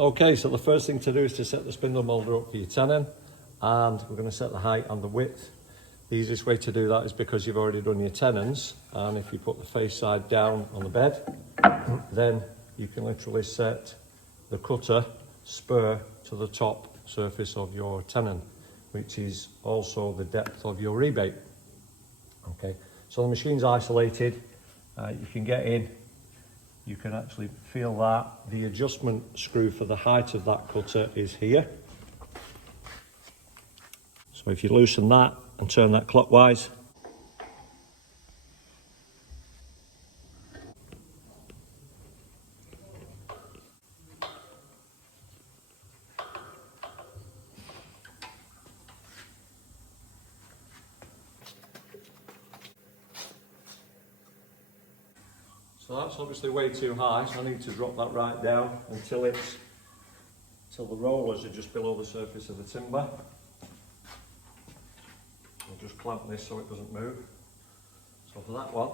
Okay, so the first thing to do is to set the spindle moulder up for your tenon, and we're going to set the height and the width. The easiest way to do that is because you've already done your tenons, and if you put the face side down on the bed, then you can literally set the cutter spur to the top surface of your tenon, which is also the depth of your rebate. Okay, so the machine's isolated, you can get in, you can actually feel that. The adjustment screw for the height of that cutter is here. So if you loosen that and turn that clockwise, so that's obviously way too high, so I need to drop that right down until the rollers are just below the surface of the timber. I'll just clamp this so it doesn't move. So for that one,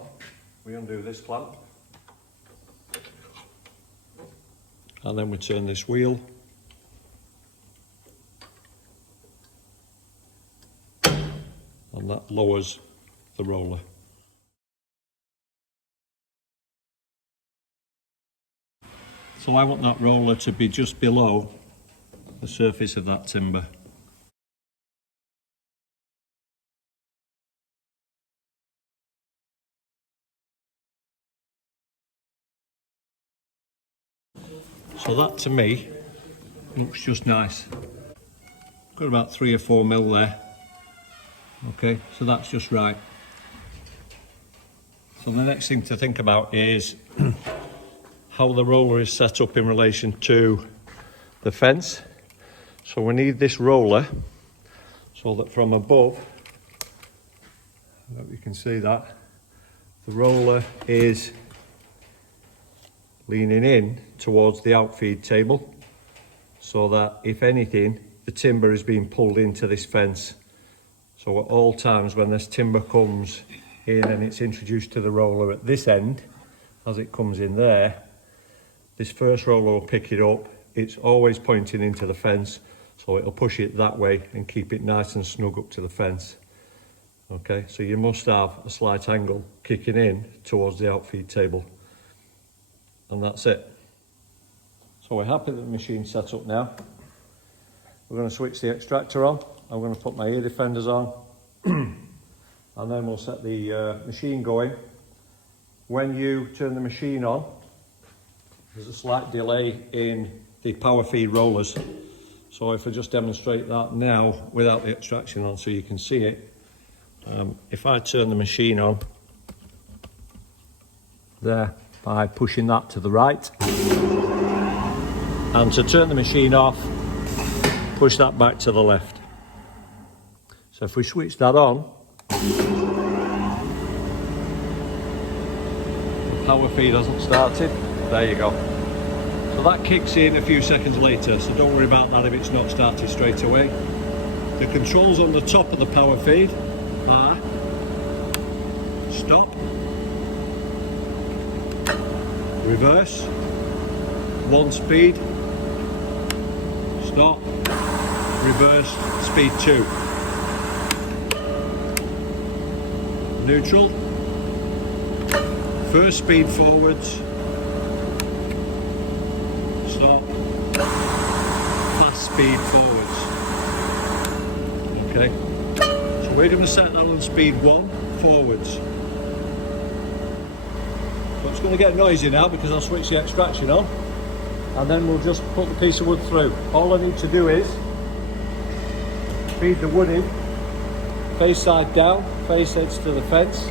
we undo this clamp, and then we turn this wheel, and that lowers the roller. So I want that roller to be just below the surface of that timber. So that to me looks just nice. Got about 3 or 4 mil there. Okay, so that's just right. So the next thing to think about is how the roller is set up in relation to the fence. So we need this roller so that from above, I hope you can see that, the roller is leaning in towards the outfeed table, so that if anything, the timber is being pulled into this fence. So at all times when this timber comes in and it's introduced to the roller at this end, as it comes in there, this first roller will pick it up. It's always pointing into the fence, so it'll push it that way and keep it nice and snug up to the fence. Okay, so you must have a slight angle kicking in towards the outfeed table. And that's it. So we're happy that the machine's set up now. We're going to switch the extractor on. I'm going to put my ear defenders on. And then we'll set the machine going. When you turn the machine on, there's a slight delay in the power feed rollers. So if I just demonstrate that now without the extraction on so you can see it. If I turn the machine on there by pushing that to the right, and to turn the machine off, push that back to the left. So if we switch that on, the power feed hasn't started. There you go. So that kicks in a few seconds later, so don't worry about that if it's not started straight away. The controls on the top of the power feed are stop, reverse, 1 speed, stop, reverse, speed 2, neutral, first speed forwards, stop, fast speed forwards. Okay, so we're going to set that on speed 1 forwards. So it's going to get noisy now because I'll switch the extraction on, and then we'll just put the piece of wood through. All I need to do is feed the wood in, face side down, face edge to the fence,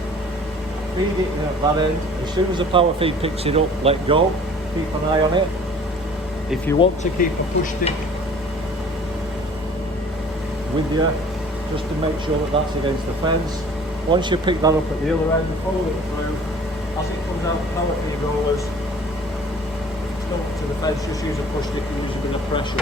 feed it in at that end. As soon as the power feed picks it up, let go, keep an eye on it. If you want to keep a push stick with you, just to make sure that that's against the fence. Once you pick that up at the other end, follow it through. As it comes out, the power feed rollers, still up to the fence, just use a push stick and use a bit of pressure.